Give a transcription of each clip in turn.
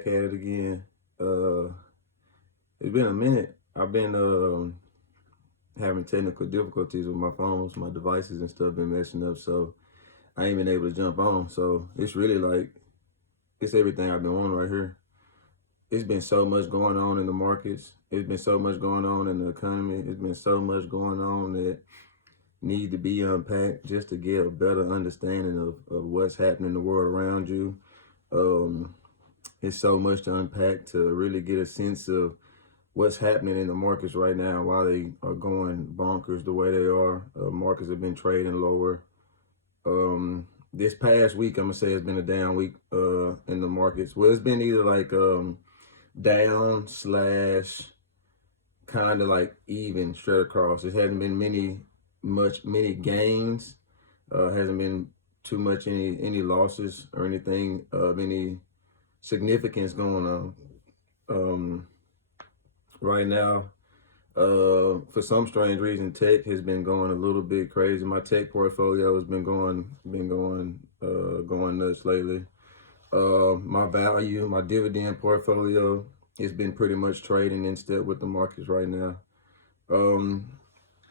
back at it again. It's been a minute. I've been having technical difficulties with my phones, my devices and stuff been messing up, so I ain't been able to jump on. So it's really like it's everything I've been on right here. It's been so much going on in the markets. It's been so much going on in the economy. It's been so much going on that need to be unpacked just to get a better understanding of what's happening in the world around you. Um, it's so much to unpack to really get a sense of what's happening in the markets right now, why they are going bonkers the way they are. Markets have been trading lower. This past week, I'm gonna say it's been a down week in the markets. Well, it's been either like down slash kind of like even straight across. It hasn't been many gains. Hasn't been too much any losses or anything of any significance going on. Right now, for some strange reason, tech has been going a little bit crazy. My tech portfolio has been going nuts lately. My dividend portfolio has been pretty much trading in step with the markets right now.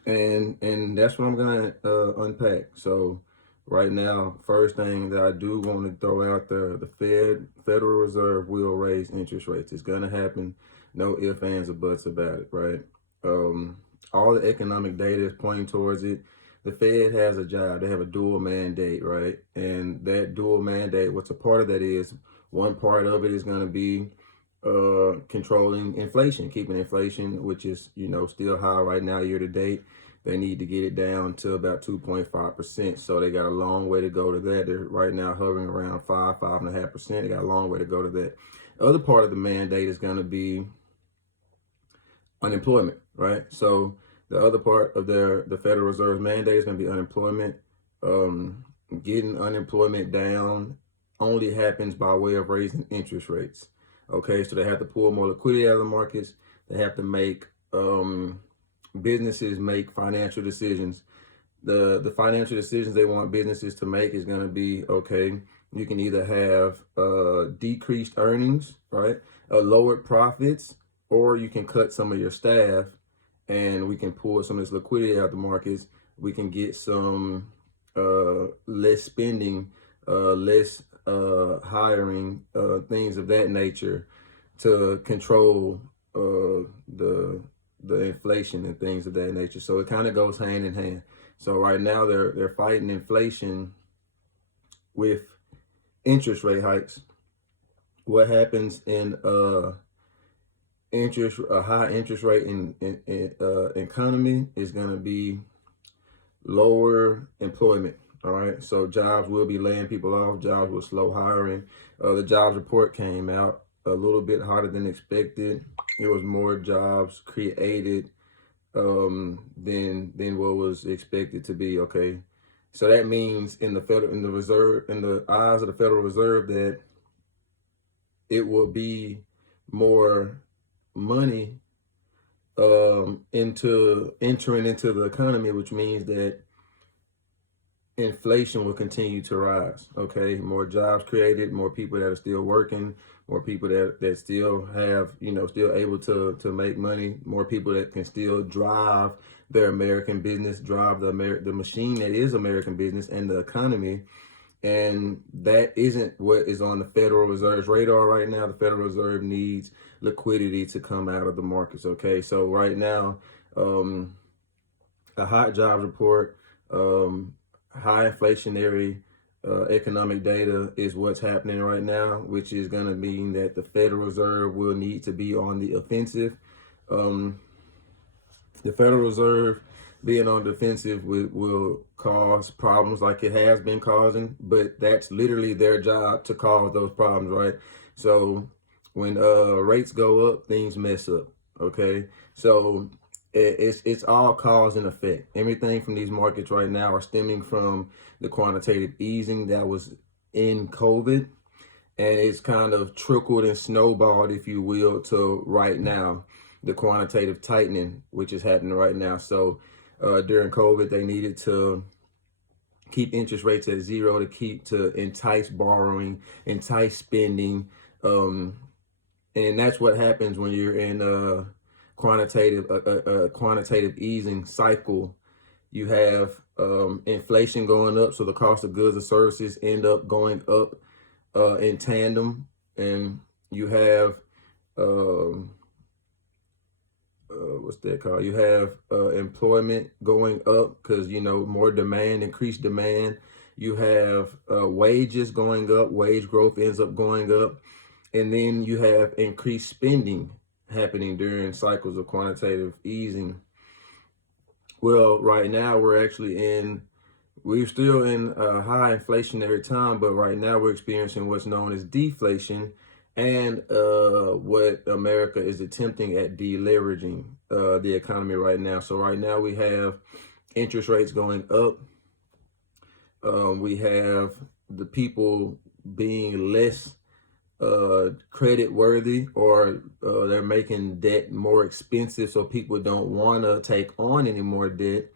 And that's what I'm gonna unpack. So right now, first thing that I do want to throw out there, the Federal Reserve will raise interest rates. It's gonna happen. No ifs, ands, or buts about it, right? All the economic data is pointing towards it. The Fed has a job. They have a dual mandate, right? And that dual mandate, what's a part of that is, one part of it is going to be controlling inflation, keeping inflation, which is, still high right now year to date. They need to get it down to about 2.5%. So they got a long way to go to that. They're right now hovering around 5.5%. They got a long way to go to that. The other part of the mandate is going to be unemployment, right? So the other part of the Federal Reserve's mandate is going to be unemployment. Getting unemployment down only happens by way of raising interest rates. Okay, so they have to pull more liquidity out of the markets. They have to make businesses make financial decisions. The financial decisions they want businesses to make is going to be, okay, you can either have decreased earnings, right, lowered profits, or you can cut some of your staff and we can pull some of this liquidity out of the markets. We can get some less spending, less hiring, things of that nature to control the inflation and things of that nature. So it kind of goes hand in hand. So right now they're fighting inflation with interest rate hikes. What happens in a high interest rate in economy is going to be lower employment. All right, so jobs will be laying people off. Jobs will slow hiring. The jobs report came out a little bit hotter than expected. There was more jobs created than what was expected to be. Okay, so that means in the eyes of the Federal Reserve, that it will be more money entering into the economy, which means that inflation will continue to rise. Okay, more jobs created, more people that are still working, more people that still have, still able to make money, more people that can still drive their American business, drive the machine that is American business and the economy. And that isn't what is on the Federal Reserve's radar right now. The Federal Reserve needs liquidity to come out of the markets. Okay, so right now, a hot jobs report, high inflationary economic data is what's happening right now, which is going to mean that the Federal Reserve will need to be on the offensive. The Federal Reserve being on the defensive will cause problems like it has been causing, but that's literally their job, to cause those problems, right? So when rates go up, things mess up. Okay, so it's all cause and effect. Everything from these markets right now are stemming from the quantitative easing that was in COVID, and it's kind of trickled and snowballed, if you will, to right now, the quantitative tightening, which is happening right now. So during COVID, they needed to keep interest rates at zero to entice borrowing, entice spending, And that's what happens when you're in a quantitative easing cycle. You have inflation going up, so the cost of goods and services end up going up in tandem, and you have what's that called? You have employment going up because, you know, more demand, increased demand. You have wages going up, wage growth ends up going up. And then you have increased spending happening during cycles of quantitative easing. Well, right now we're still in a high inflationary time, but right now we're experiencing what's known as deflation, and what America is attempting at deleveraging the economy right now. So right now we have interest rates going up. We have the people being less credit worthy, or they're making debt more expensive, so people don't want to take on any more debt.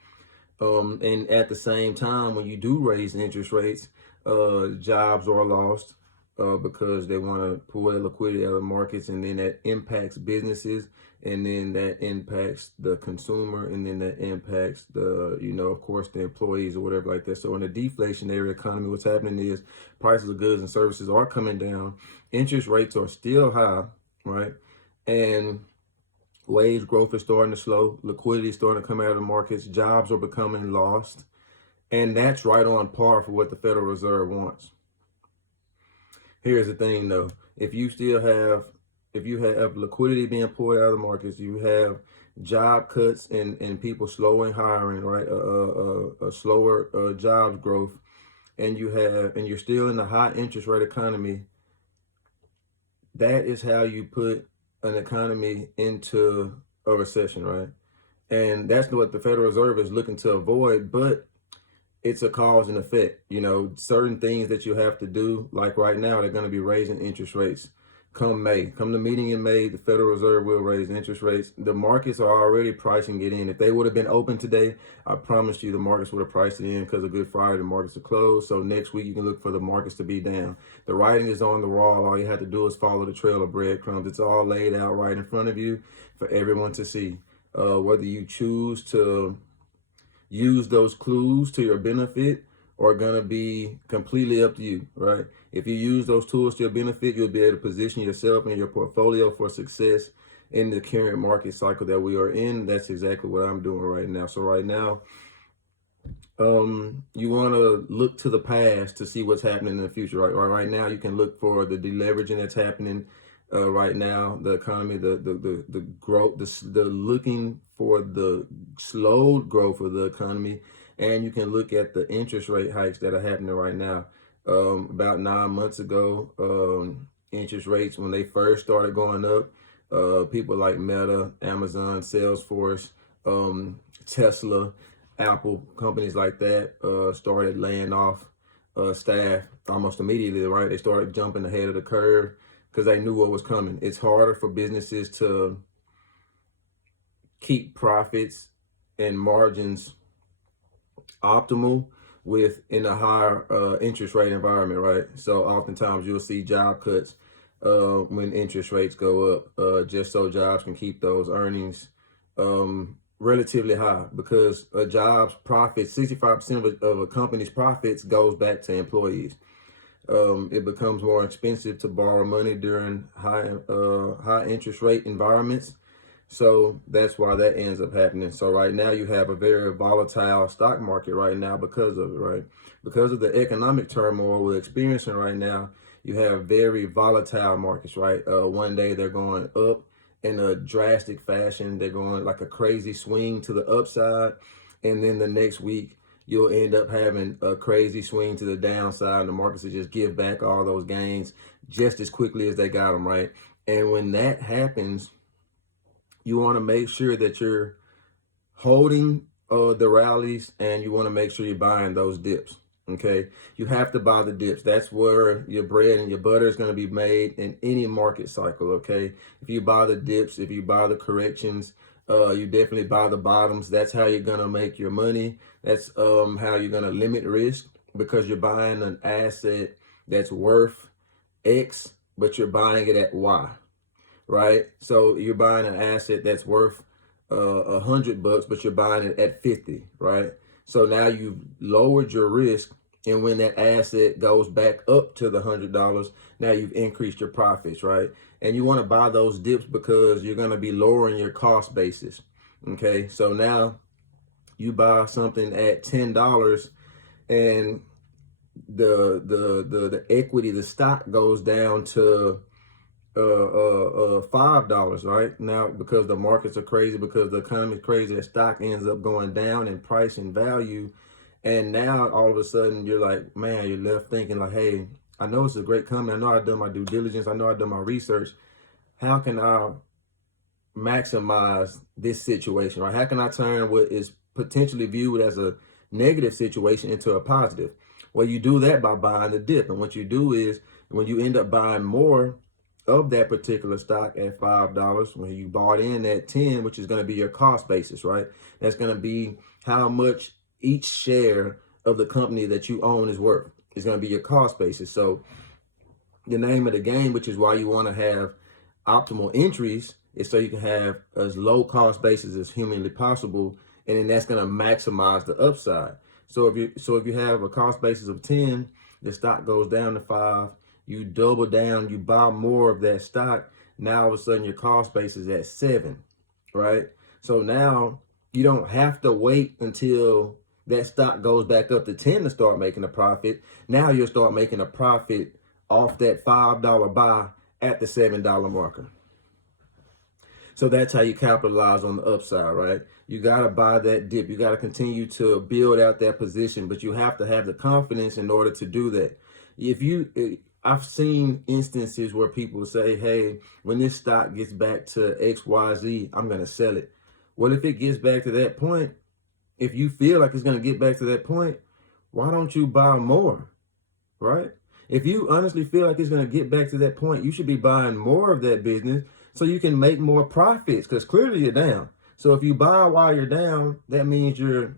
And at the same time, when you do raise interest rates, jobs are lost because they want to pull their liquidity out of the markets, and then that impacts businesses, and then that impacts the consumer, and then that impacts the, you know, of course, the employees or whatever like that. So in a deflationary economy, what's happening is prices of goods and services are coming down, interest rates are still high, right? And wage growth is starting to slow, liquidity is starting to come out of the markets, jobs are becoming lost, and that's right on par for what the Federal Reserve wants. Here's the thing though, if you have liquidity being pulled out of the markets, you have job cuts and people slowing hiring, right? A slower jobs growth, and you're still in a high interest rate economy. That is how you put an economy into a recession, right? And that's what the Federal Reserve is looking to avoid, but it's a cause and effect. You know, certain things that you have to do, like right now, they're going to be raising interest rates come May. Come the meeting in May, the Federal Reserve will raise interest rates. The markets are already pricing it in. If they would have been open today, I promise you the markets would have priced it in, because of Good Friday, the markets are closed. So next week, you can look for the markets to be down. The writing is on the wall. All you have to do is follow the trail of breadcrumbs. It's all laid out right in front of you for everyone to see. Whether you choose to use those clues to your benefit are going to be completely up to you, right? If you use those tools to your benefit, you'll be able to position yourself and your portfolio for success in the current market cycle that we are in. That's exactly what I'm doing right now. So right now, you want to look to the past to see what's happening in the future, right? Right now, you can look for the deleveraging that's happening right now, the economy, the growth, the looking for the slowed growth of the economy, and you can look at the interest rate hikes that are happening right now. About 9 months ago, interest rates, when they first started going up, people like Meta, Amazon, Salesforce, Tesla, Apple, companies like that started laying off staff almost immediately, right? They started jumping ahead of the curve because they knew what was coming. It's harder for businesses to keep profits and margins optimal in a higher interest rate environment, right? So oftentimes you'll see job cuts when interest rates go up, just so jobs can keep those earnings relatively high, because a job's profits, 65% of a company's profits goes back to employees. It becomes more expensive to borrow money during high interest rate environments. So that's why that ends up happening. So right now you have a very volatile stock market right now because of it, right? Because of the economic turmoil we're experiencing right now, you have very volatile markets, right? One day they're going up in a drastic fashion. They're going like a crazy swing to the upside. And then the next week, you'll end up having a crazy swing to the downside, and the markets will just give back all those gains just as quickly as they got them, right? And when that happens, you want to make sure that you're holding the rallies, and you want to make sure you're buying those dips. Okay, you have to buy the dips. That's where your bread and your butter is going to be made in any market cycle. Okay, if you buy the dips, if you buy the corrections, you definitely buy the bottoms. That's how you're going to make your money. That's how you're going to limit risk, because you're buying an asset that's worth X, but you're buying it at Y. right? So you're buying an asset that's worth $100, but you're buying it at 50, right? So now you've lowered your risk, and when that asset goes back up to the $100, now you've increased your profits, right? And you want to buy those dips because you're going to be lowering your cost basis. Okay, so now you buy something at $10, and the equity, the stock goes down to $5, right? Now, because the markets are crazy, because the economy is crazy, the stock ends up going down in price and value. And now all of a sudden you're like, man, you're left thinking like, hey, I know it's a great company. I know I've done my due diligence. I know I've done my research. How can I maximize this situation, right? How can I turn what is potentially viewed as a negative situation into a positive? Well, you do that by buying the dip. And what you do is when you end up buying more of that particular stock at $5, when you bought in at 10, which is going to be your cost basis, right? That's going to be how much each share of the company that you own is worth. It's going to be your cost basis. So the name of the game, which is why you want to have optimal entries, is so you can have as low cost basis as humanly possible, and then that's going to maximize the upside. So if you have a cost basis of 10, the stock goes down to 5, you double down, you buy more of that stock. Now all of a sudden your cost base is at 7, right? So now you don't have to wait until that stock goes back up to 10 to start making a profit. Now you'll start making a profit off that $5 buy at the $7 marker. So that's how you capitalize on the upside, right? You got to buy that dip. You got to continue to build out that position, but you have to have the confidence in order to do that. I've seen instances where people say, hey, when this stock gets back to XYZ, I'm going to sell it. Well, if it gets back to that point, if you feel like it's going to get back to that point, why don't you buy more, right? If you honestly feel like it's going to get back to that point, you should be buying more of that business so you can make more profits, because clearly you're down. So if you buy while you're down, that means you're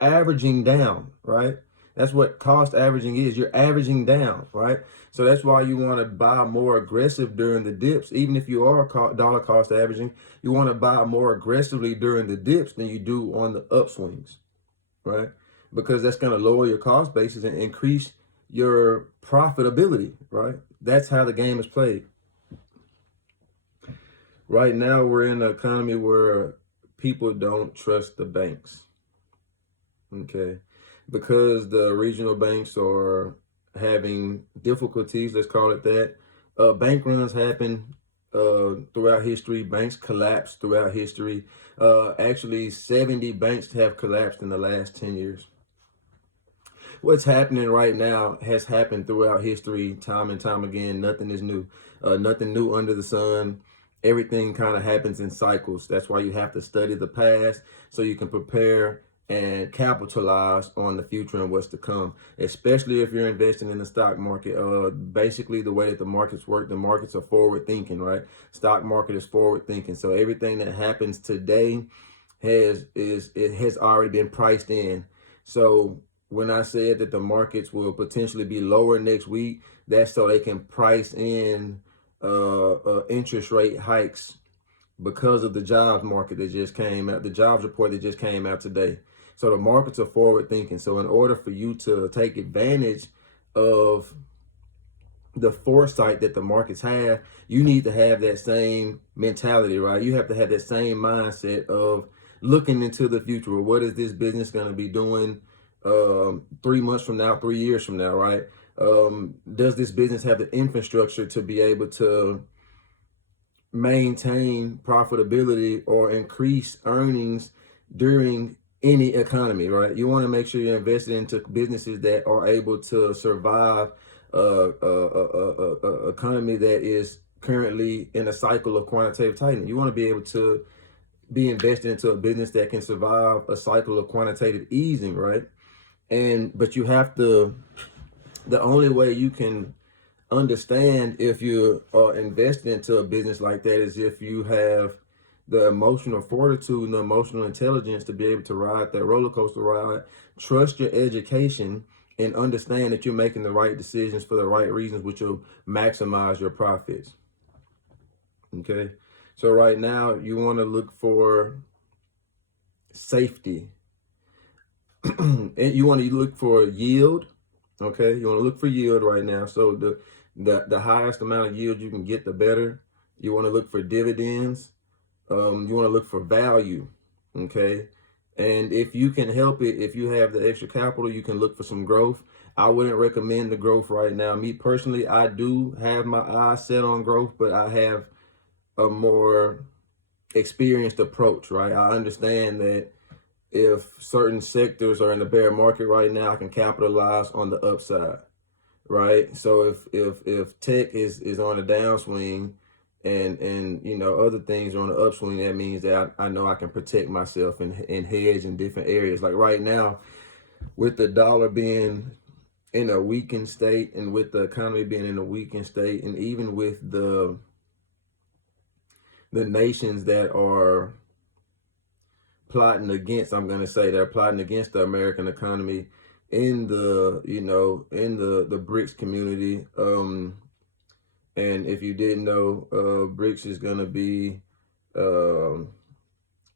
averaging down, right? That's what cost averaging is. You're averaging down, right? So that's why you want to buy more aggressive during the dips. Even if you are dollar cost averaging, you want to buy more aggressively during the dips than you do on the upswings, right? Because that's going to lower your cost basis and increase your profitability, right? That's how the game is played. Right now, we're in an economy where people don't trust the banks, okay? Because the regional banks are having difficulties, let's call it that. Bank runs happen throughout history. Banks collapse throughout history. Actually, 70 banks have collapsed in the last 10 years. What's happening right now has happened throughout history, time and time again. Nothing is new. Nothing new under the sun. Everything kind of happens in cycles. That's why you have to study the past so you can prepare and capitalize on the future and what's to come, especially if you're investing in the stock market. Basically, the way that the markets work, the markets are forward thinking, right? Stock market is forward thinking. So everything that happens today has already been priced in. So when I said that the markets will potentially be lower next week, that's so they can price in interest rate hikes because of the jobs market that just came out, the jobs report that just came out today. So the markets are forward thinking. So in order for you to take advantage of the foresight that the markets have, you need to have that same mentality, right? You have to have that same mindset of looking into the future. What is this business going to be doing 3 months from now, 3 years from now, right? Does this business have the infrastructure to be able to maintain profitability or increase earnings during any economy, right? You want to make sure you're invested into businesses that are able to survive economy that is currently in a cycle of quantitative tightening. You want to be able to be invested into a business that can survive a cycle of quantitative easing, right? But you have to, the only way you can understand if you are investing into a business like that is if you have the emotional fortitude and the emotional intelligence to be able to ride that roller coaster ride, trust your education, and understand that you're making the right decisions for the right reasons, which will maximize your profits. Okay. So right now you want to look for safety. And you want to look for yield. Okay. You want to look for yield right now. So the highest amount of yield you can get, the better. You want to look for dividends. You want to look for value. Okay. And if you can help it, if you have the extra capital, you can look for some growth. I wouldn't recommend the growth right now. Me personally, I do have my eyes set on growth, but I have a more experienced approach, right? I understand that if certain sectors are in the bear market right now, I can capitalize on the upside, right? So if tech is on a downswing and you know other things are on the upswing, that means that I know I can protect myself and hedge in different areas. Like right now, with the dollar being in a weakened state, and with the economy being in a weakened state, and even with the nations that are plotting against, I'm going to say they're plotting against the American economy in the, you know, in the BRICS community. And if you didn't know, BRICS is going to be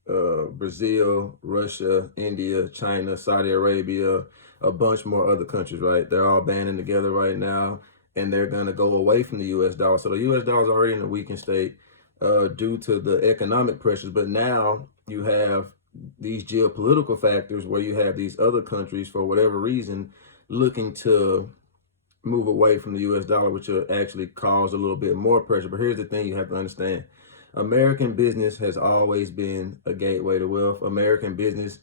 Brazil, Russia, India, China, Saudi Arabia, a bunch more other countries, right? They're all banding together right now, and they're going to go away from the U.S. dollar. So the U.S. dollar is already in a weakened state due to the economic pressures. But now you have these geopolitical factors where you have these other countries, for whatever reason, looking to move away from the U.S. dollar, which will actually cause a little bit more pressure. But here's the thing you have to understand. American business has always been a gateway to wealth. American business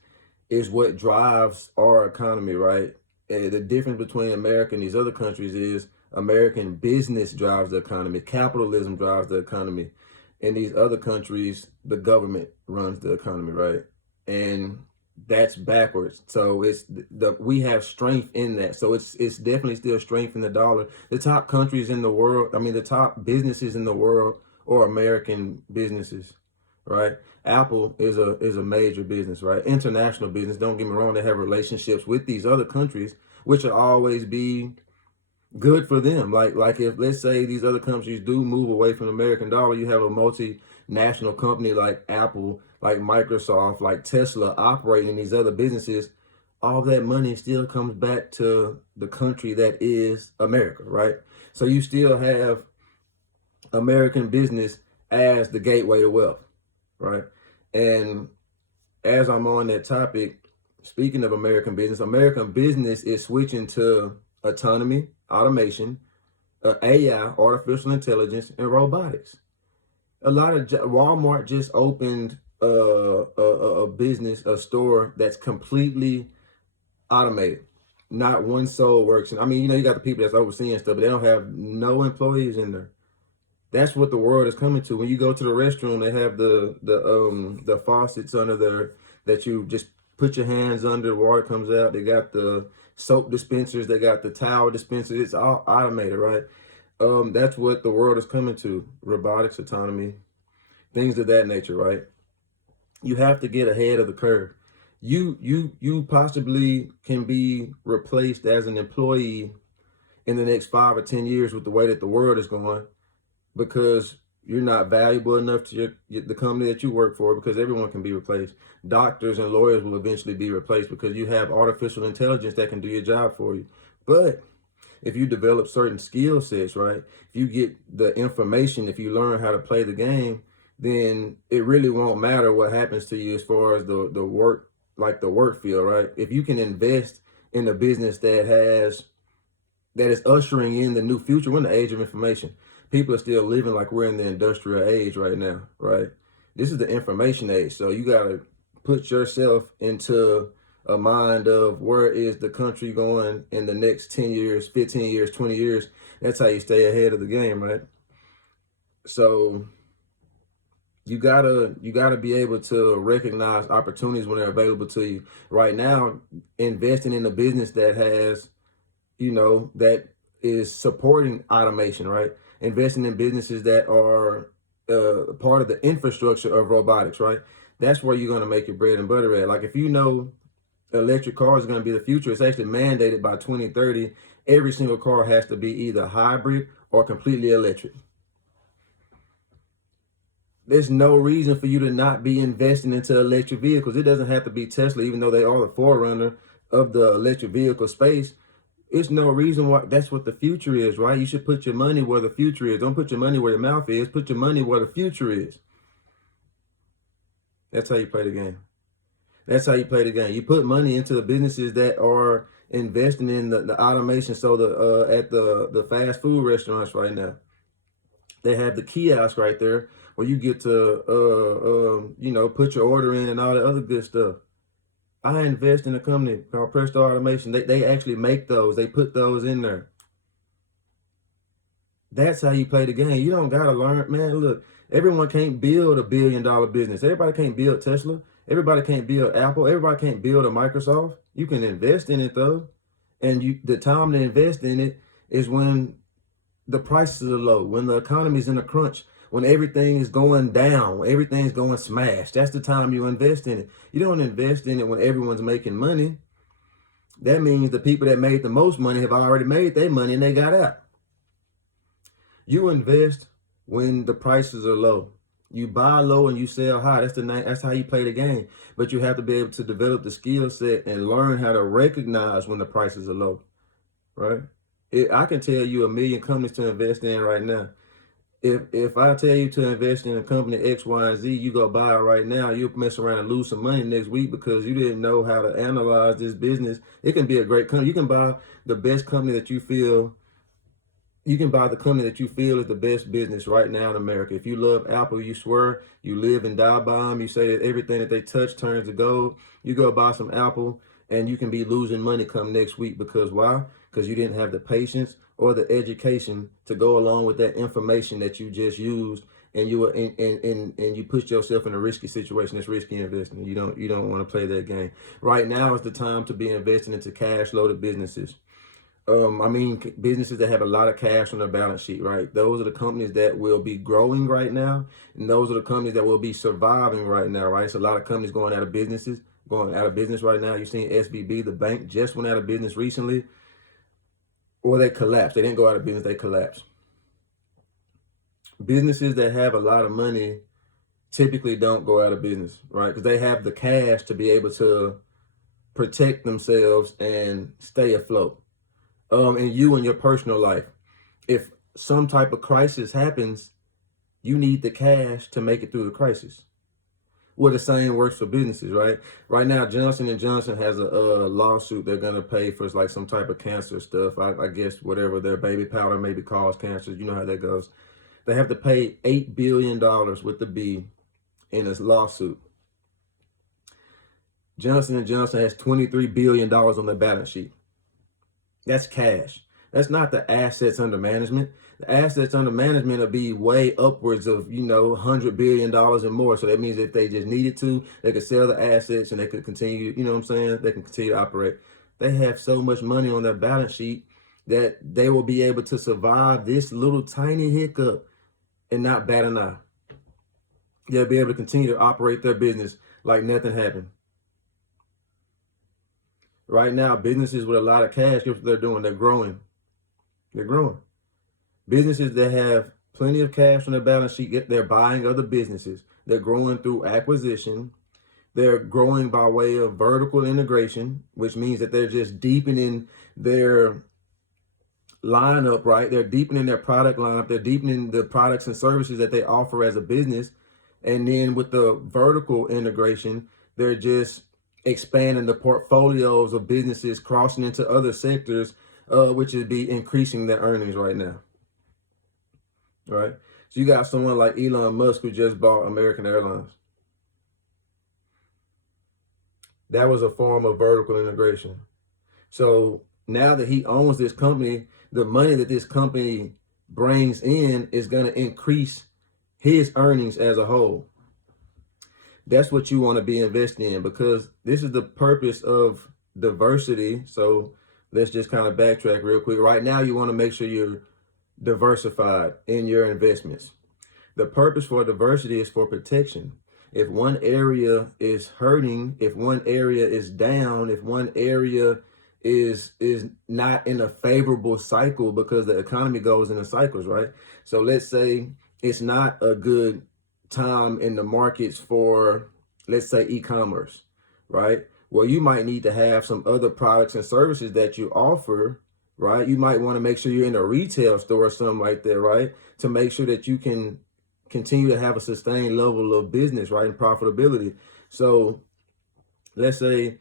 is what drives our economy, right? And the difference between America and these other countries is American business drives the economy. Capitalism drives the economy. In these other countries, the government runs the economy, right? And that's backwards. So it's we have strength in that. So it's definitely still strength in the dollar. The top countries in the world, I mean, the top businesses in the world are American businesses, right? Apple is a major business, right? International business. Don't get me wrong, they have relationships with these other countries, which will always be good for them. Like if, let's say, these other countries do move away from the American dollar, you have a multinational company like Apple, like Microsoft, like Tesla operating these other businesses. All that money still comes back to the country that is America, right? So you still have American business as the gateway to wealth, right? And as I'm on that topic, speaking of American business is switching to autonomy, automation, AI, artificial intelligence, and robotics. A lot of Walmart just opened a business, a store that's completely automated. Not one soul works. I mean, you know, you got the people that's overseeing stuff, but they don't have no employees in there. That's what the world is coming to. When you go to the restroom, they have the faucets under there that you just put your hands under, water comes out. They got the soap dispensers, they got the towel dispensers. It's all automated, right? That's what the world is coming to. Robotics, autonomy, things of that nature, right? You have to get ahead of the curve. You possibly can be replaced as an employee in the next 5 or 10 years with the way that the world is going, because you're not valuable enough to the company that you work for, because everyone can be replaced. Doctors and lawyers will eventually be replaced because you have artificial intelligence that can do your job for you. But if you develop certain skill sets, right? If you get the information, if you learn how to play the game, then it really won't matter what happens to you as far as the work, like the work field, right? If you can invest in a business that is ushering in the new future. We're in the age of information. People are still living like we're in the industrial age right now, right? This is the information age. So you got to put yourself into a mind of where is the country going in the next 10 years, 15 years, 20 years. That's how you stay ahead of the game, right? So you gotta be able to recognize opportunities when they're available to you. Right now, investing in a business that has, you know, that is supporting automation, right? Investing in businesses that are part of the infrastructure of robotics, right? That's where you're going to make your bread and butter at. Like if you know electric cars are going to be the future, it's actually mandated by 2030. Every single car has to be either hybrid or completely electric. There's no reason for you to not be investing into electric vehicles. It doesn't have to be Tesla, even though they are the forerunner of the electric vehicle space. It's no reason why. That's what the future is, right? You should put your money where the future is. Don't put your money where your mouth is. Put your money where the future is. That's how you play the game. That's how you play the game. You put money into the businesses that are investing in the automation. So at the fast food restaurants right now, they have the kiosk right there where you get to put your order in and all the other good stuff. I invest in a company called Presto Automation. They actually make those. They put those in there. That's how you play the game. You don't gotta learn, man. Look, everyone can't build $1 billion business. Everybody can't build Tesla. Everybody can't build Apple. Everybody can't build a Microsoft. You can invest in it though, and the time to invest in it is when the prices are low, when the economy's in a crunch, when everything is going down, when everything's going smash. That's the time you invest in it. You don't invest in it when everyone's making money. That means the people that made the most money have already made their money and they got out. You invest when the prices are low. You buy low and you sell high. That's how you play the game. But you have to be able to develop the skill set and learn how to recognize when the prices are low, right? I can tell you 1 million companies to invest in right now. If I tell you to invest in a company X, Y, and Z, you go buy it right now, you'll mess around and lose some money next week because you didn't know how to analyze this business. It can be a great company. You can buy the best company that you feel. You can buy the company that you feel is the best business right now in America. If you love Apple, you swear you live and die by them. You say that everything that they touch turns to gold. You go buy some Apple and you can be losing money come next week because why? Because you didn't have the patience or the education to go along with that information that you just used, and you were and you put yourself in a risky situation. It's risky investing. You don't want to play that game. Right now is the time to be investing into cash loaded businesses. Businesses that have a lot of cash on their balance sheet, right? Those are the companies that will be growing right now, and those are the companies that will be surviving right now, right? It's a lot of companies going out of business right now. You've seen SVB, the bank, just went out of business recently, or they collapsed. They didn't go out of business, they collapsed. Businesses that have a lot of money typically don't go out of business, right? Because they have the cash to be able to protect themselves and stay afloat. And you in your personal life, if some type of crisis happens, you need the cash to make it through the crisis. Well, the same works for businesses, right? Right now, Johnson & Johnson has a lawsuit they're going to pay for like some type of cancer stuff. I guess whatever their baby powder maybe cause cancer. You know how that goes. They have to pay $8 billion with the B in this lawsuit. Johnson & Johnson has $23 billion on their balance sheet. That's cash. That's not the assets under management. The assets under management will be way upwards of, $100 billion and more. So that means if they just needed to, they could sell the assets and they could continue, you know what I'm saying? They can continue to operate. They have so much money on their balance sheet that they will be able to survive this little tiny hiccup and not bat an eye. They'll be able to continue to operate their business like nothing happened. Right now, businesses with a lot of cash, guess what they're doing? They're growing. They're growing. Businesses that have plenty of cash on their balance sheet, they're buying other businesses. They're growing through acquisition. They're growing by way of vertical integration, which means that they're just deepening their lineup, right? They're deepening their product lineup. They're deepening the products and services that they offer as a business. And then with the vertical integration, they're just expanding the portfolios of businesses, crossing into other sectors, which would be increasing their earnings right now. All right. So you got someone like Elon Musk who just bought American Airlines. That was a form of vertical integration. So now that he owns this company, the money that this company brings in is going to increase his earnings as a whole. That's what you want to be investing in, because this is the purpose of diversity. So let's just kind of backtrack real quick. Right now, you want to make sure you're diversified in your investments. The purpose for diversity is for protection. If one area is hurting, if one area is down, if one area is not in a favorable cycle, because the economy goes in cycles, right? So let's say it's not a good time in the markets for, let's say, e-commerce, right? Well, you might need to have some other products and services that you offer, right? You might want to make sure you're in a retail store or something like that, right? To make sure that you can continue to have a sustained level of business, right? And profitability. So let's say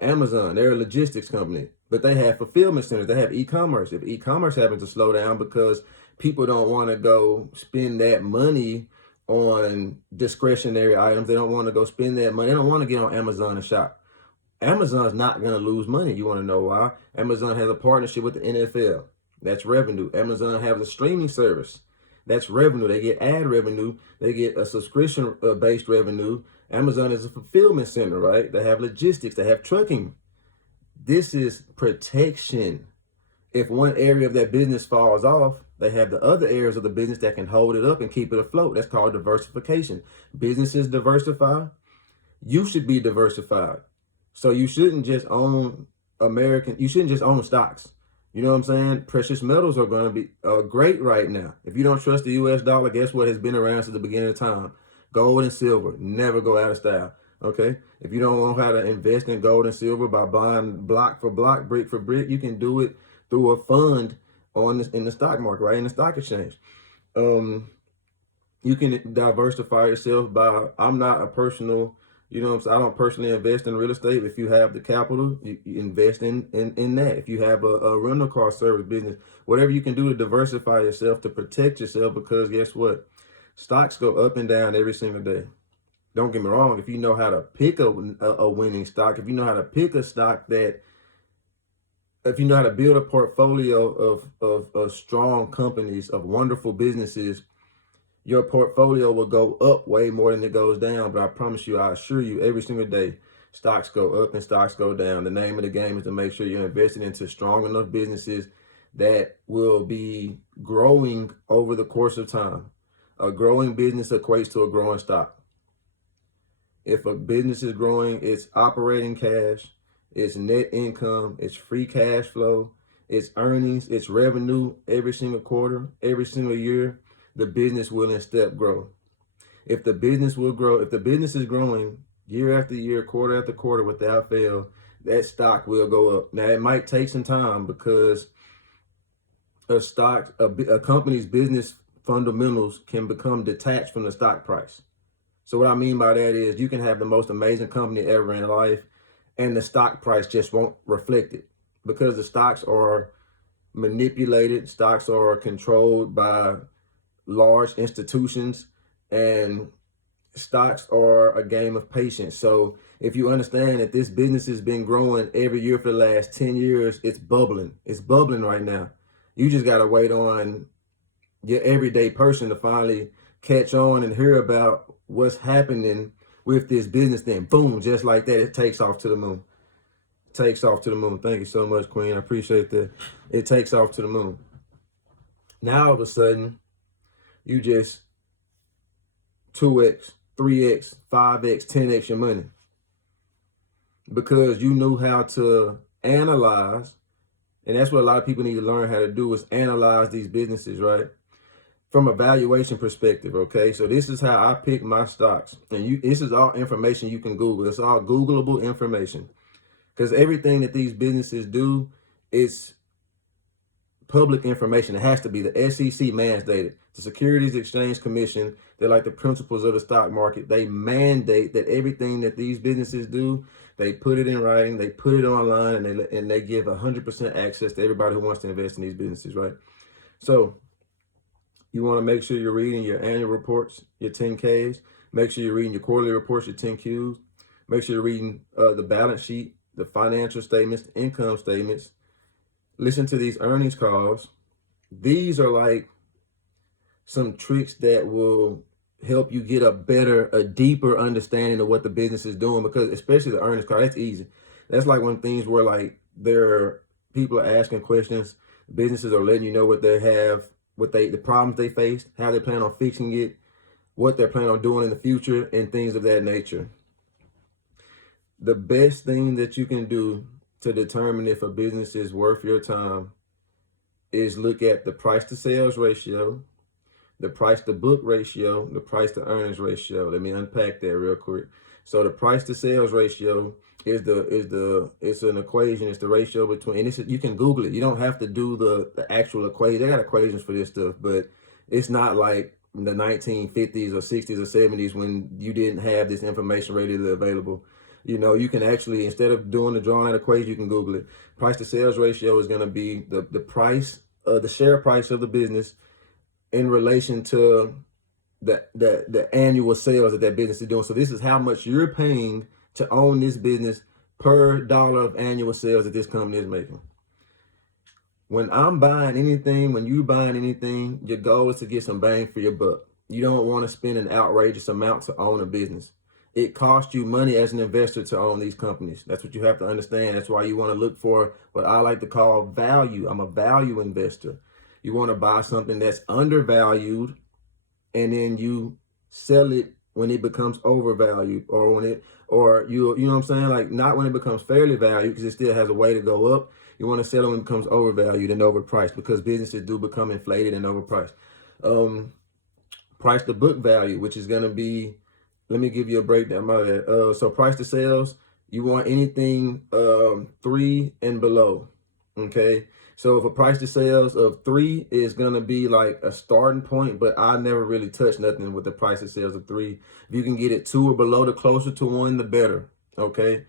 Amazon, they're a logistics company, but they have fulfillment centers. They have e-commerce. If e-commerce happens to slow down because people don't want to go spend that money on discretionary items, they don't want to go spend that money. They don't want to get on Amazon and shop. Amazon's not going to lose money. You want to know why? Amazon has a partnership with the NFL. That's revenue. Amazon has a streaming service. That's revenue. They get ad revenue. They get a subscription-based revenue. Amazon is a fulfillment center, right? They have logistics. They have trucking. This is protection. If one area of that business falls off, they have the other areas of the business that can hold it up and keep it afloat. That's called diversification. Businesses diversify. You should be diversified. So you shouldn't just own you shouldn't just own stocks. You know what I'm saying? Precious metals are going to be great right now. If you don't trust the US dollar, guess what has been around since the beginning of time? Gold and silver never go out of style. Okay? If you don't know how to invest in gold and silver by buying block for block, brick for brick, you can do it through a fund in the stock market, right? In the stock exchange. You can diversify yourself by, I'm not a personal, you know what I'm saying? I don't personally invest in real estate. If you have the capital, you invest in that. If you have a rental car service business, whatever you can do to diversify yourself, to protect yourself, because guess what? Stocks go up and down every single day. Don't get me wrong. If you know how to pick a winning stock, if you know how to pick a stock if you know how to build a portfolio of strong companies, of wonderful businesses, your portfolio will go up way more than it goes down. But I promise you, I assure you, every single day, stocks go up and stocks go down. The name of the game is to make sure you're investing into strong enough businesses that will be growing over the course of time. A growing business equates to a growing stock. If a business is growing, it's operating cash, it's net income, it's free cash flow, it's earnings, it's revenue every single quarter, every single year. The business will in step grow. If the business will grow, if the business is growing year after year, quarter after quarter without fail, that stock will go up. Now, it might take some time because a company's business fundamentals can become detached from the stock price. So what I mean by that is you can have the most amazing company ever in life and the stock price just won't reflect it, because the stocks are manipulated. Stocks are controlled by large institutions, and stocks are a game of patience. So if you understand that this business has been growing every year for the last 10 years, it's bubbling. It's bubbling right now. You just got to wait on your everyday person to finally catch on and hear about what's happening with this business. Then boom, just like that, it takes off to the moon. Takes off to the moon. Thank you so much, Queen. I appreciate that. It takes off to the moon. Now all of a sudden, you just 2x, 3x, 5x, 10x your money, because you knew how to analyze. And that's what a lot of people need to learn how to do, is analyze these businesses, right? From a valuation perspective, okay? So this is how I pick my stocks. And this is all information you can Google. It's all Googleable information. Because everything that these businesses do is public information. It has to be. The SEC mandated. The Securities Exchange Commission, they're like the principles of the stock market. They mandate that everything that these businesses do, they put it in writing, they put it online, and they give 100% access to everybody who wants to invest in these businesses, right? So you want to make sure you're reading your annual reports, your 10Ks. Make sure you're reading your quarterly reports, your 10Qs. Make sure you're reading the balance sheet, the financial statements, the income statements. Listen to these earnings calls. These are like some tricks that will help you get a deeper understanding of what the business is doing, because especially the earnings call, that's easy. That's like when things where like people are asking questions, businesses are letting you know what they have, the problems they face, how they plan on fixing it, what they're planning on doing in the future, and things of that nature. The best thing that you can do to determine if a business is worth your time is look at the price to sales ratio, the price to book ratio, the price to earnings ratio. Let me unpack that real quick. So the price to sales ratio it's an equation. It's the ratio between, and you can Google it. You don't have to do the actual equation. They got equations for this stuff, but it's not like the 1950s or 60s or 70s when you didn't have this information readily available. You know, you can actually, instead of doing the drawing equation, you can Google it. Price to sales ratio is going to be the price, the share price of the business in relation to the annual sales that business is doing. So this is how much you're paying to own this business per dollar of annual sales that this company is making. When I'm buying anything, when you buying anything, your goal is to get some bang for your buck. You don't want to spend an outrageous amount to own a business. It costs you money as an investor to own these companies. That's what you have to understand. That's why you want to look for what I like to call value. I'm a value investor. You want to buy something that's undervalued, and then you sell it when it becomes overvalued, or when it, or you know what I'm saying? Like, not when it becomes fairly valued, because it still has a way to go up. You want to sell it when it becomes overvalued and overpriced, because businesses do become inflated and overpriced. Price to book value, which is going to be, let me give you a breakdown. So price to sales, you want anything 3 and below. Okay. So if a price to sales of 3 is going to be like a starting point, but I never really touch nothing with the price of sales of 3. If you can get it 2 or below, the closer to 1, the better. Okay.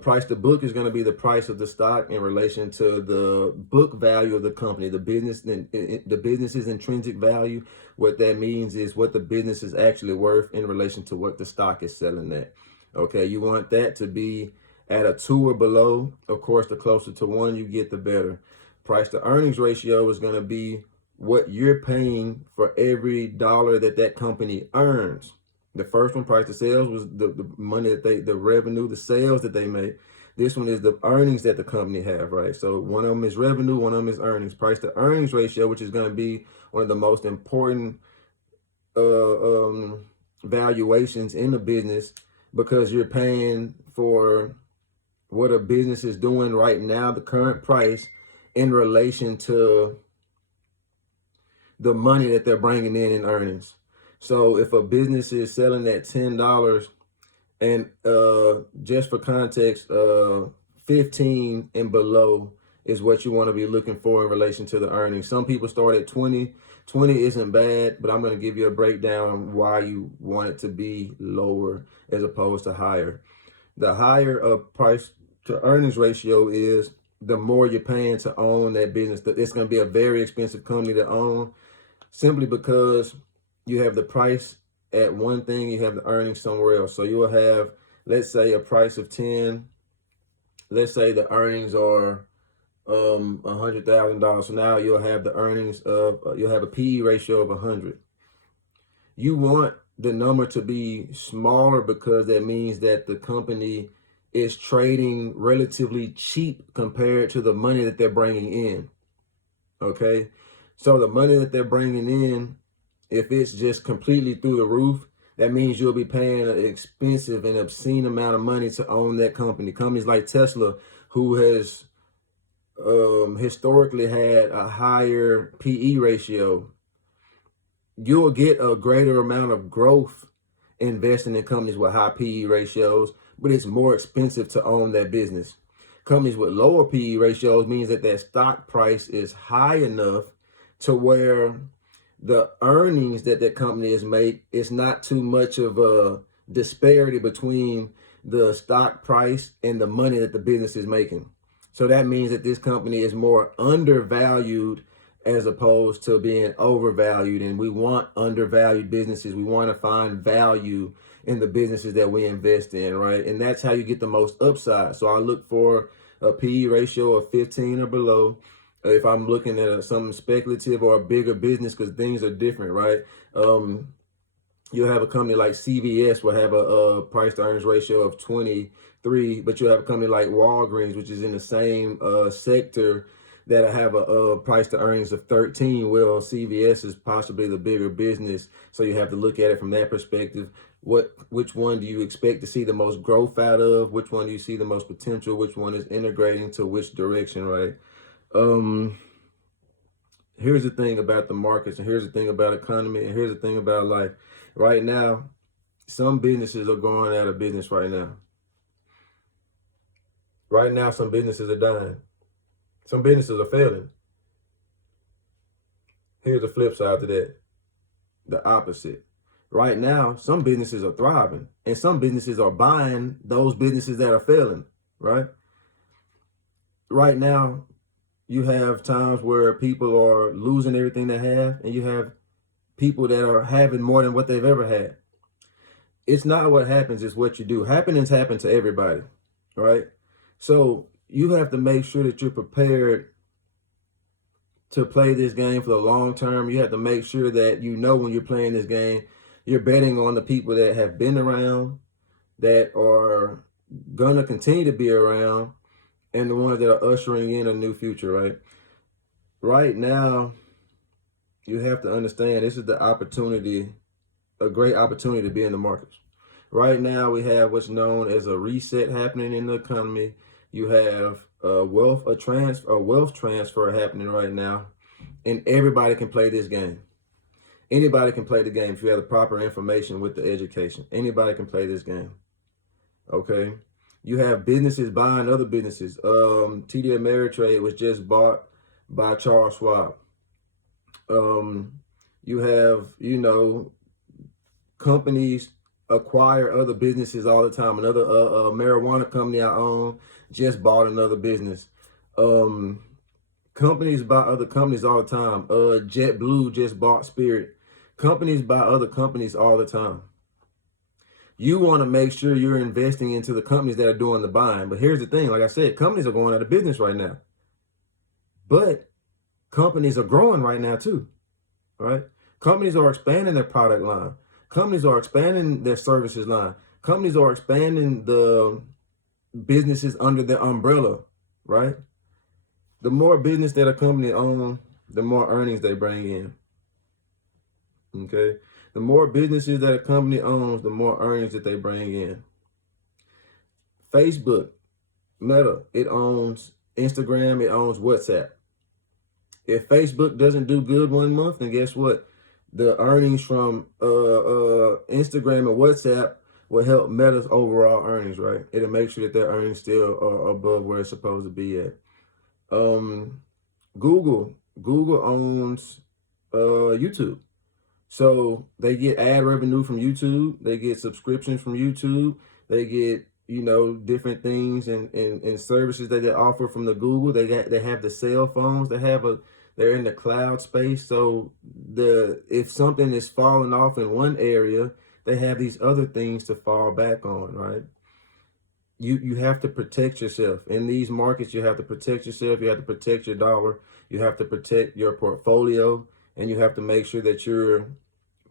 Price to book is going to be the price of the stock in relation to the book value of the company, the business's intrinsic value. What that means is what the business is actually worth in relation to what the stock is selling at. Okay. You want that to be at a 2 or below. Of course, the closer to 1 you get, the better. Price to earnings ratio is going to be what you're paying for every dollar that company earns. The first one, price to sales, was the money that the revenue, the sales that they make. This one is the earnings that the company have, right? So one of them is revenue, one of them is earnings. Price to earnings ratio, which is going to be one of the most important valuations in the business, because you're paying for what a business is doing right now, the current price, in relation to the money that they're bringing in earnings. So if a business is selling at $10, and just for context, 15 and below is what you want to be looking for in relation to the earnings. Some people start at 20. 20 isn't bad, but I'm going to give you a breakdown why you want it to be lower as opposed to higher. The higher price to earnings ratio is, the more you're paying to own that business. It's going to be a very expensive company to own, simply because you have the price at one thing, you have the earnings somewhere else. So you'll have, let's say, a price of 10. Let's say the earnings are $100,000. So now you'll have the earnings of, you'll have a PE ratio of 100. You want the number to be smaller, because that means that the company is trading relatively cheap compared to the money that they're bringing in. Okay. So the money that they're bringing in, if it's just completely through the roof, that means you'll be paying an expensive and obscene amount of money to own that company. Companies like Tesla, who has historically had a higher PE ratio, you'll get a greater amount of growth investing in companies with high PE ratios, but it's more expensive to own that business. Companies with lower PE ratios means that their stock price is high enough to where the earnings that company is made, it's not too much of a disparity between the stock price and the money that the business is making. So that means that this company is more undervalued as opposed to being overvalued. And we want undervalued businesses. We want to find value in the businesses that we invest in, right? And that's how you get the most upside. So I look for a PE ratio of 15 or below. If I'm looking at something speculative or a bigger business, because things are different, right? You'll have a company like CVS will have a price to earnings ratio of 23, but you'll have a company like Walgreens, which is in the same sector, that have a price to earnings of 13. Well, CVS is possibly the bigger business, so you have to look at it from that perspective. Which one do you expect to see the most growth out of? Which one do you see the most potential? Which one is integrating to which direction, right? here's the thing about the markets, and here's the thing about economy, and here's the thing about life. Right now, some businesses are going out of business right now. Right now, some businesses are dying. Some businesses are failing. Here's the flip side to that, the opposite. Right now, some businesses are thriving, and some businesses are buying those businesses that are failing, right? Right now, you have times where people are losing everything they have, and you have people that are having more than what they've ever had. It's not what happens, it's what you do. Happenings happen to everybody, right? So you have to make sure that you're prepared to play this game for the long term. You have to make sure that you know when you're playing this game, you're betting on the people that have been around, that are gonna continue to be around, and the ones that are ushering in a new future, right? Right now, you have to understand this is the opportunity, a great opportunity to be in the markets. Right now, we have what's known as a reset happening in the economy. You have a wealth transfer happening right now, and everybody can play this game. Anybody can play the game if you have the proper information with the education. Anybody can play this game. Okay, you have businesses buying other businesses. TD Ameritrade was just bought by Charles Schwab. You have, companies acquire other businesses all the time. Another marijuana company I own just bought another business. Companies buy other companies all the time. JetBlue just bought Spirit. Companies buy other companies all the time. You want to make sure you're investing into the companies that are doing the buying. But here's the thing, like I said, companies are going out of business right now. But companies are growing right now too, right? Companies are expanding their product line. Companies are expanding their services line. Companies are expanding the businesses under their umbrella, right? The more business that a company owns, the more earnings they bring in. Okay? The more businesses that a company owns, the more earnings that they bring in. Facebook, Meta, it owns Instagram, it owns WhatsApp. If Facebook doesn't do good one month, then guess what? The earnings from Instagram and WhatsApp will help Meta's overall earnings, right? It'll make sure that their earnings still are above where it's supposed to be at. Google owns YouTube. So they get ad revenue from YouTube. They get subscriptions from YouTube. They get, different things and services that they offer from the Google. They have the cell phones. They're in the cloud space. So if something is falling off in one area, they have these other things to fall back on, right? You have to protect yourself. In these markets, you have to protect yourself. You have to protect your dollar. You have to protect your portfolio. And you have to make sure that you're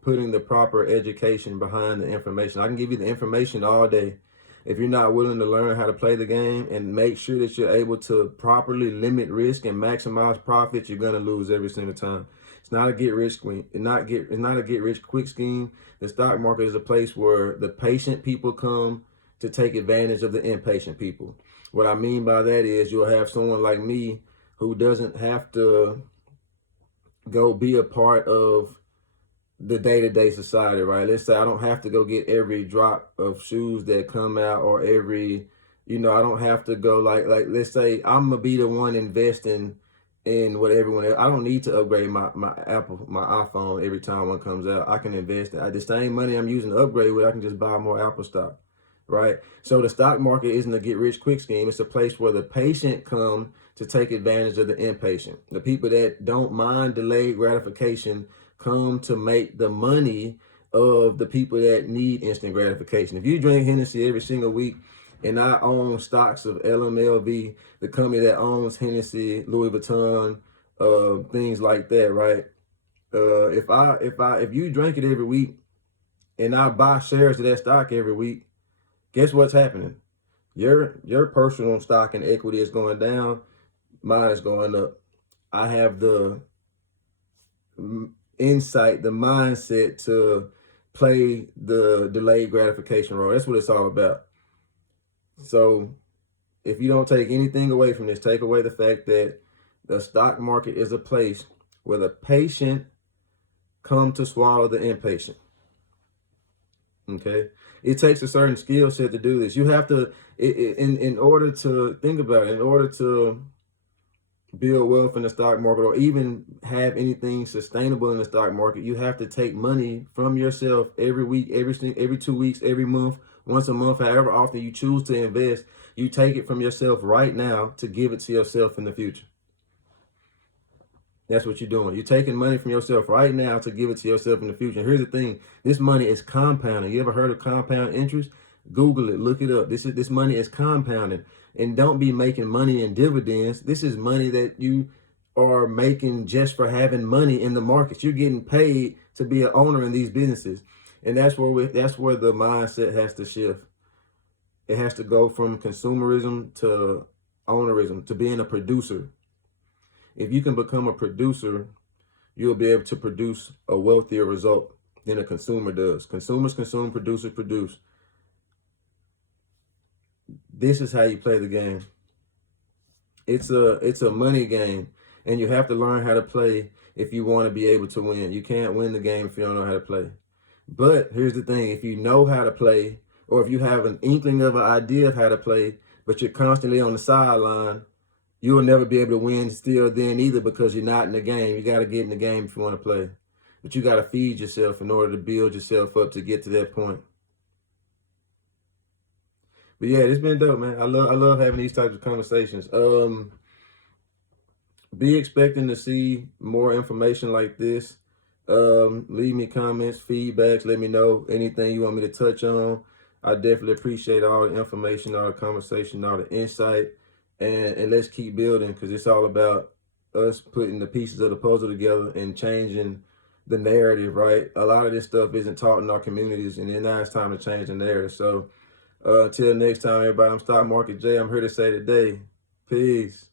putting the proper education behind the information. I can give you the information all day. If you're not willing to learn how to play the game and make sure that you're able to properly limit risk and maximize profits, you're going to lose every single time. It's not a get-rich scheme. It's not a get-rich-quick scheme. The stock market is a place where the patient people come to take advantage of the impatient people. What I mean by that is you'll have someone like me who doesn't have to go be a part of the day-to-day society, right? Let's say I don't have to go get every drop of shoes that come out, or every, I don't have to go like let's say I'm gonna be the one investing in what everyone else. I don't need to upgrade my iPhone every time one comes out. I can invest it. The same money I'm using to upgrade with, I can just buy more Apple stock, right? So the stock market isn't a get-rich-quick scheme. It's a place where the patient come to take advantage of the impatient. The people that don't mind delayed gratification come to make the money of the people that need instant gratification. If you drink Hennessy every single week, and I own stocks of LMLV, the company that owns Hennessy, Louis Vuitton, things like that, right? If you drink it every week, and I buy shares of that stock every week, guess what's happening? Your personal stock and equity is going down. Mine is going up. I have the insight, the mindset to play the delayed gratification role. That's what it's all about. So if you don't take anything away from this, take away the fact that the stock market is a place where the patient come to swallow the impatient. Okay, it takes a certain skill set to do this. You have to, in order to think about it, in order to build wealth in the stock market or even have anything sustainable in the stock market, you have to take money from yourself every week, every 2 weeks, every month, once a month, however often you choose to invest. You take it from yourself right now to give it to yourself in the future. That's what you're doing. You're taking money from yourself right now to give it to yourself in the future. And here's the thing. This money is compounding. You ever heard of compound interest? Google it. Look it up. This money is compounding. And don't be making money in dividends. This is money that you are making just for having money in the markets. You're getting paid to be an owner in these businesses. And that's where the mindset has to shift. It has to go from consumerism to ownerism, to being a producer. If you can become a producer, you'll be able to produce a wealthier result than a consumer does. Consumers consume, producers produce. This is how you play the game. It's a money game, and you have to learn how to play if you want to be able to win. You can't win the game if you don't know how to play. But here's the thing. If you know how to play, or if you have an inkling of an idea of how to play, but you're constantly on the sideline, you will never be able to win still then either, because you're not in the game. You got to get in the game if you want to play. But you got to feed yourself in order to build yourself up to get to that point. But yeah, it's been dope, man. I love having these types of conversations. Be expecting to see more information like this. Leave me comments, feedbacks. Let me know anything you want me to touch on. I definitely appreciate all the information, all the conversation, all the insight. And let's keep building, because it's all about us putting the pieces of the puzzle together and changing the narrative, right? A lot of this stuff isn't taught in our communities, and then now it's time to change the narrative. So until next time, everybody, I'm Stock Market Jay. I'm here to say today, peace.